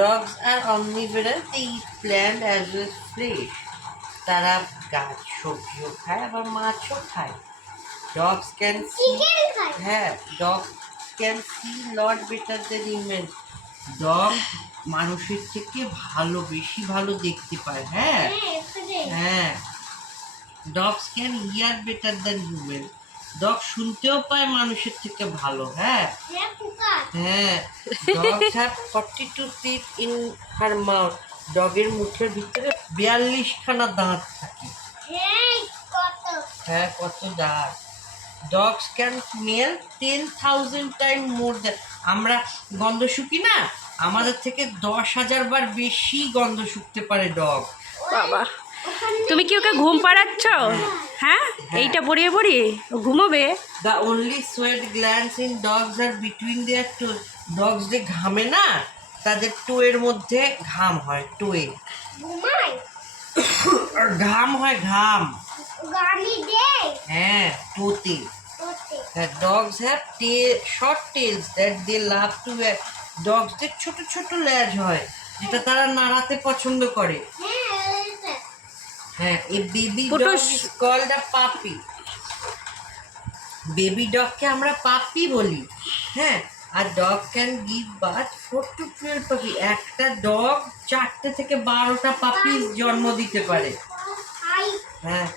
Dogs are omnivorous. They eat plant as well as flesh. তারা গাছ সবজিও খায় আবার মাছও খায়। Dogs can see. হ্যাঁ, dogs can see lot better than humans. Dog মানুষের থেকে বেশি ভালো দেখতে পায়। হ্যাঁ হ্যাঁ, dogs can hear better than humans. Dog শুনতেও পায় মানুষের থেকে ভালো। হ্যাঁ হ্যাঁ, dogs have 42 teeth in her mouth. ডগের মুখের ভিতরে 42খানা দাঁত থাকে। হ্যাঁ, কত দাঁত। Dogs can smell 10,000 times more than. আমরা গন্ধ শুকি না, আমাদের থেকে 10,000 বার বেশি গন্ধ শুকতে পারে ডগ। বাবা, তুমি কি ওকে ঘুম পাড়াচ্ছ? হ্যাঁ, এইটা পড়িয়ে পড়িয়ে ও ঘুমোবে। The only sweat glands in dogs are between their toes. Dogs যে ঘামে না, তাদের টোয়ের মধ্যে ঘাম হয়। টোয়ে আর ঘাম হয়, ঘাম। হ্যাঁ, টোতে। Dogs have short tails that they love to wear. Dogs দের ছোট ছোট লেজ হয় যেটা তারা নাড়াতে পছন্দ করে। হ্যাঁ, a baby dog is called a puppy. Baby ডগকে আমরা পাপি বলি। হ্যাঁ, আর dog can give birth 4 to 12 পাপি। একটা ডগ 4 থেকে 12টা পাপি জন্ম দিতে পারে। হ্যাঁ,